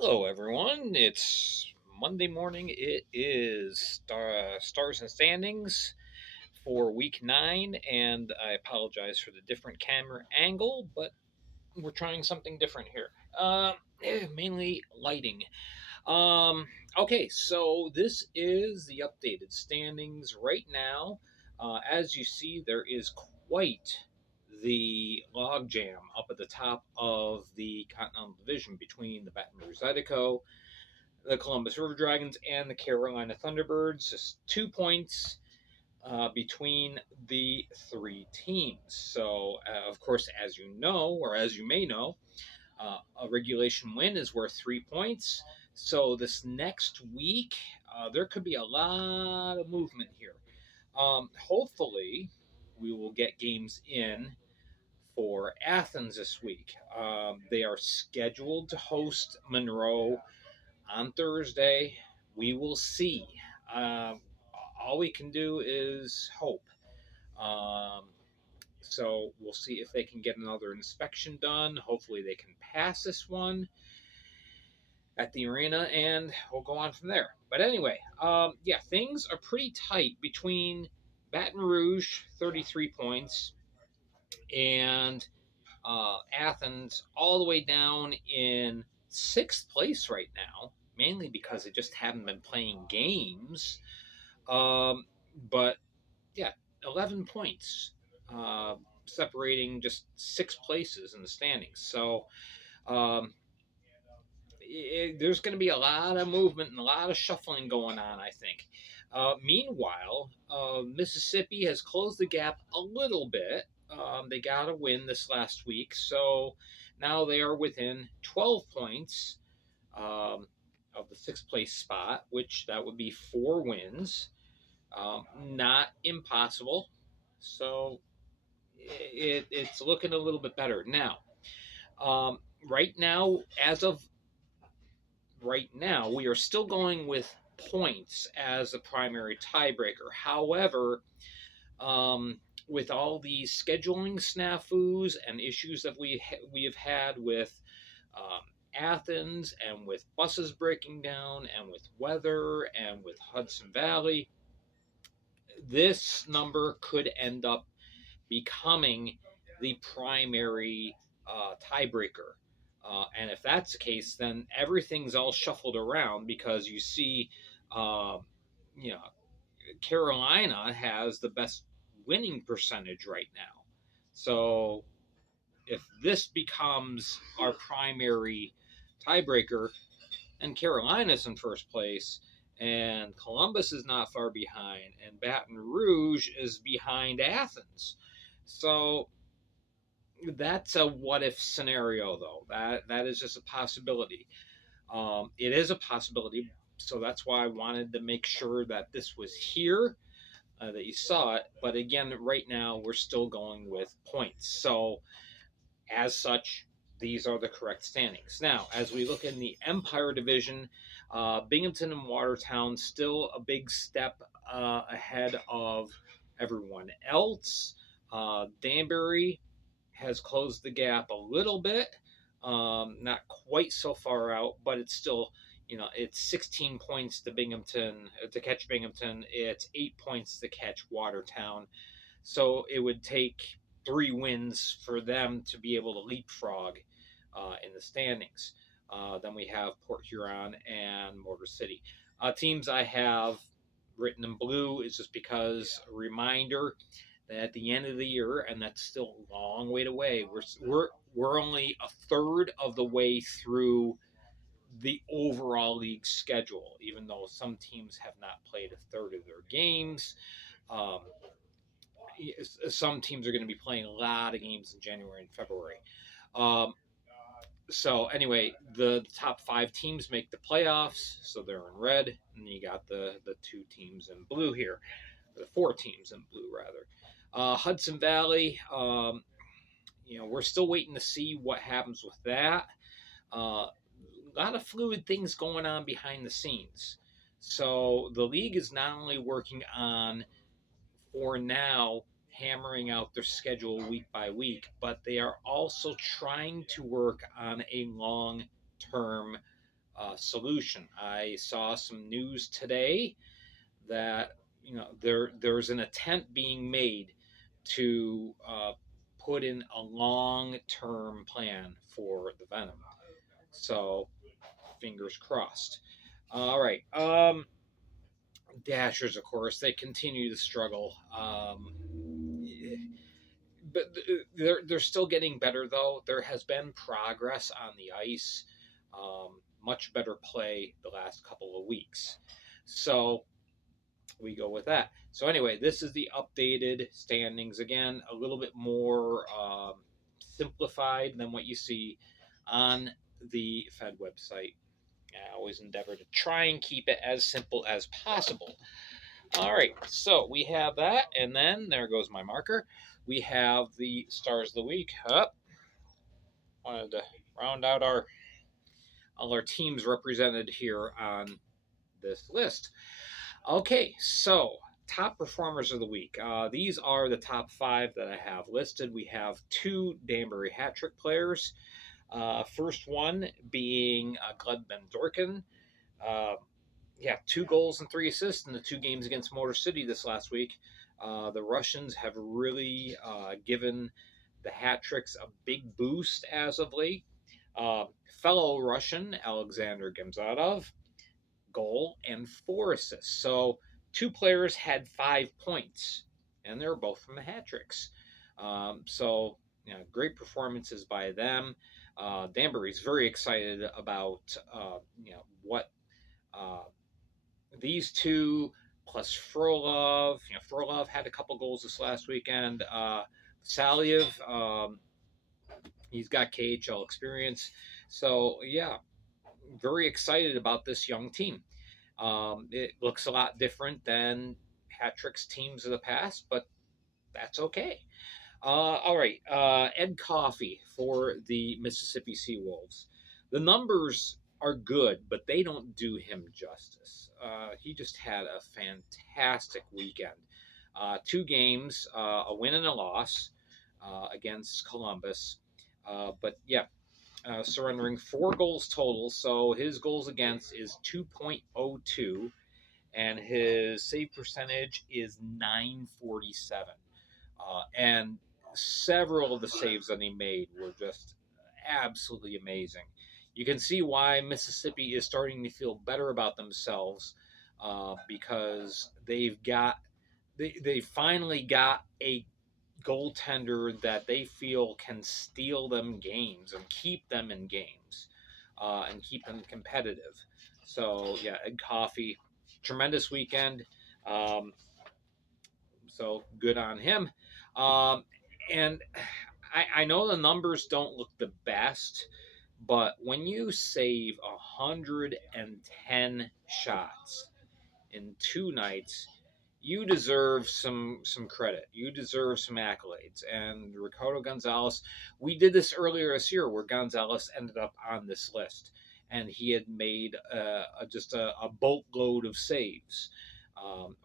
Hello, everyone. It's Monday morning. It is Stars and Standings for week 9, and I apologize for the different camera angle, but we're trying something different here. Mainly lighting. Um, okay, so this is the updated standings right now. As you see, there is quite the logjam up at the top of the Continental Division between the Baton Rouge Zydeco, the Columbus River Dragons, and the Carolina Thunderbirds. Just 2 points between the three teams. So, of course, as you know, or as you may know, a regulation win is worth 3 points. So, this next week, there could be a lot of movement here. Hopefully, we will get games in for Athens this week. They are scheduled to host Monroe on Thursday. We will see. Um, all we can do is hope. Um, so we'll see if they can get another inspection done. Hopefully, they can pass this one at the arena, and we'll go on from there. But anyway, yeah, things are pretty tight between Baton Rouge, 33 points, and Athens, all the way down in sixth place right now, mainly because they just haven't been playing games. Um, but yeah, 11 points, separating just 6 places in the standings. So um, there's going to be a lot of movement and a lot of shuffling going on, I think. Meanwhile, Mississippi has closed the gap a little bit. They got a win this last week, so now they are within 12 points of the sixth place spot, which that would be 4 wins. Not impossible. So it's looking a little bit better. Now, right now, as of right now, we are still going with points as the primary tiebreaker. However, with all these scheduling snafus and issues that we have had with um, Athens and with buses breaking down and with weather and with Hudson Valley, this number could end up becoming the primary tiebreaker. And if that's the case, then everything's all shuffled around because you see, um, you know, Carolina has the best winning percentage right now. So if this becomes our primary tiebreaker, and Carolina's in first place, and Columbus is not far behind, and Baton Rouge is behind Athens. So that's a what if scenario, though. That is just a possibility. It is a possibility, so that's why I wanted to make sure that this was here, that you saw it. But again, right now we're still going with points. So as such, these are the correct standings. Now, as we look in the Empire Division, Binghamton and Watertown still a big step ahead of everyone else. Danbury has closed the gap a little bit, not quite so far out, but it's still, it's 16 points to Binghamton to catch Binghamton. It's 8 points to catch Watertown. So it would take 3 wins for them to be able to leapfrog in the standings. Then we have Port Huron and Motor City. Teams I have written in blue is just because a reminder that at the end of the year, and that's still a long way away, we're only a third of the way through the overall league schedule, even though some teams have not played a third of their games. Um, some teams are going to be playing a lot of games in January and February. Um, so anyway, the top 5 teams make the playoffs, so they're in red, and you got the 2 teams in blue here, the 4 teams in blue rather. Hudson Valley, we're still waiting to see what happens with that. A lot of fluid things going on behind the scenes. So the league is not only working on, for now, hammering out their schedule week by week, but they are also trying to work on a long term solution. I saw some news today that there's an attempt being made to put in a long-term plan for the Venom. So fingers crossed. All right. Dashers, of course, they continue to struggle. But they're still getting better though. There has been progress on the ice, much better play the last couple of weeks. So we go with that. So anyway, this is the updated standings again, a little bit more simplified than what you see on the Fed website. I always endeavor to try and keep it as simple as possible. All right, so we have that, and then there goes my marker. We have the stars of the week. Wanted to round out all our teams represented here on this list. Okay, so top performers of the week. These are the top 5 that I have listed. We have 2 Danbury hat trick players. First one being Gleb Ben Dorkin. Uh, yeah, 2 goals and 3 assists in the 2 games against Motor City this last week. The Russians have really given the hat tricks a big boost as of late. Fellow Russian Alexander Gemzadov, goal and 4 assists. So 2 players had 5 points, and they're both from the hat tricks. So great performances by them. Danbury's very excited about what these 2 plus Frolov. Frolov had a couple goals this last weekend. Saliev, he's got KHL experience. So yeah, very excited about this young team. It looks a lot different than hat tricks teams of the past, but that's okay. All right, Ed Coffey for the Mississippi Seawolves. The numbers are good, but they don't do him justice. He just had a fantastic weekend. 2 games, a win and a loss against Columbus. But yeah, surrendering 4 goals total. So his goals against is 2.02, and his save percentage is 947. And several of the saves that he made were just absolutely amazing. You can see why Mississippi is starting to feel better about themselves because they finally got a goaltender that they feel can steal them games and keep them in games and keep them competitive. So yeah, Ed Coffey, tremendous weekend. Um, so good on him. Um, and I know the numbers don't look the best, but when you save 110 shots in 2 nights, you deserve some credit. You deserve some accolades. And Ricardo Gonzalez, we did this earlier this year where Gonzalez ended up on this list, and he had made just a boatload of saves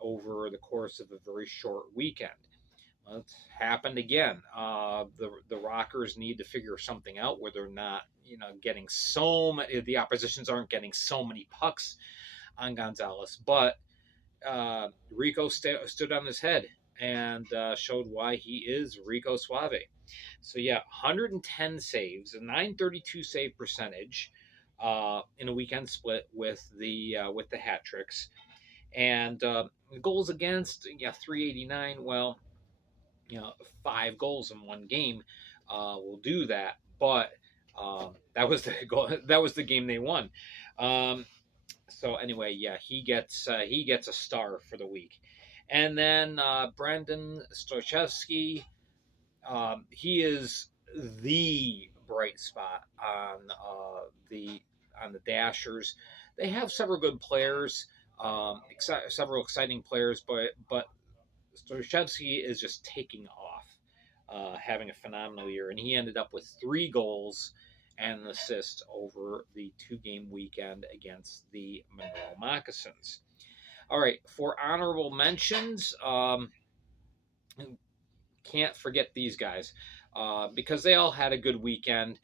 over the course of a very short weekend. Well, it's happened again. The Rockers need to figure something out where they're not, getting so many. The oppositions aren't getting so many pucks on Gonzalez, but Rico stood on his head and showed why he is Rico Suave. So yeah, 110 saves, a 932 save percentage in a weekend split with the hat tricks, and goals against 389. Well, 5 goals in one game will do that, but that was the goal. That was the game they won. So anyway, yeah, he gets a star for the week, and then Brandon Stochevsky, he is the bright spot on the Dashers. They have several good players, several exciting players, but Stochevsky is just taking off, having a phenomenal year, and he ended up with 3 goals and an assist over the 2-game weekend against the Monroe Moccasins. All right, for honorable mentions, can't forget these guys because they all had a good weekend.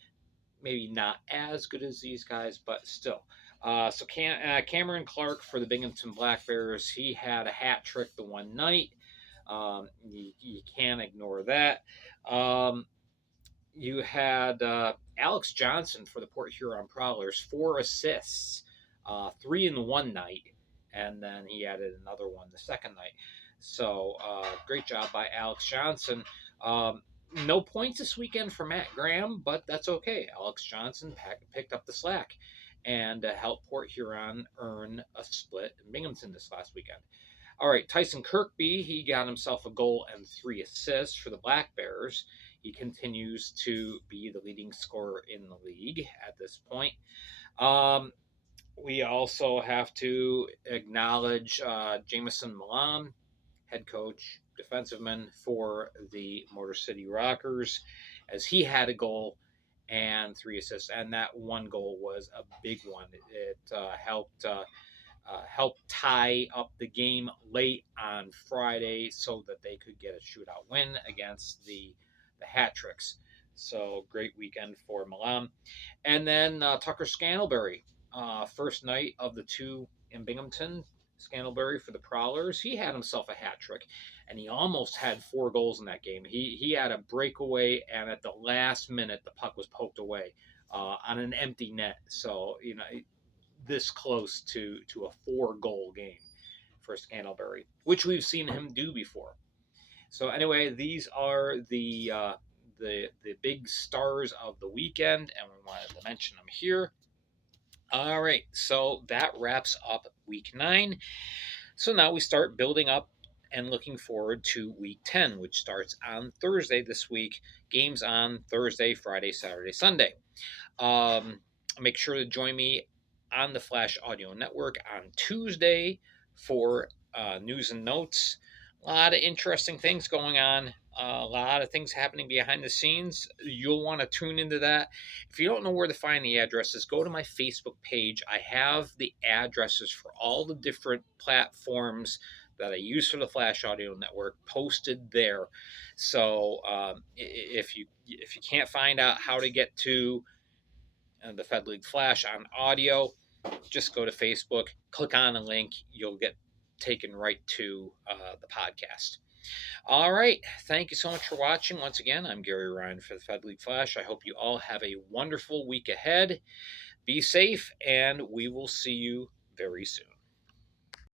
Maybe not as good as these guys, but still. Cameron Clark for the Binghamton Black Bears, he had a hat trick the one night. You can't ignore that. Um, you had Alex Johnson for the Port Huron Prowlers, 4 assists, three in the one night, and then he added another one the second night. So great job by Alex Johnson. Um, no points this weekend for Matt Graham, but that's okay. Alex Johnson picked up the slack and helped Port Huron earn a split in Binghamton this last weekend. All right, Tyson Kirkby, he got himself a goal and 3 assists for the Black Bears. He continues to be the leading scorer in the league at this point. Um, we also have to acknowledge Jameson Milan, head coach, defensive man for the Motor City Rockers, as he had a goal and 3 assists, and that one goal was a big one. It helped tie up the game late on Friday so that they could get a shootout win against the Hat Tricks. So great weekend for Milan. And then Tucker Scantlebury, first night of the two in Binghamton. Scantlebury for the Prowlers. He had himself a hat trick, and he almost had 4 goals in that game. He had a breakaway, and at the last minute, the puck was poked away on an empty net. So this close to a 4 goal game for Scantlebury, which we've seen him do before. So anyway, these are the big stars of the weekend, and we wanted to mention them here. All right, so that wraps up week 9. So now we start building up and looking forward to week 10, which starts on Thursday this week. Games on Thursday, Friday, Saturday, Sunday. Make sure to join me on the Flash Audio Network on Tuesday for news and notes. A lot of interesting things going on. A lot of things happening behind the scenes. You'll want to tune into that. If you don't know where to find the addresses, go to my Facebook page. I have the addresses for all the different platforms that I use for the Flash Audio Network posted there. So if you can't find out how to get to the Fed League Flash on audio, just go to Facebook, click on a link, you'll get taken right to the podcast. All right. Thank you so much for watching. Once again, I'm Gary Ryan for the Fed League Flash. I hope you all have a wonderful week ahead. Be safe, and we will see you very soon.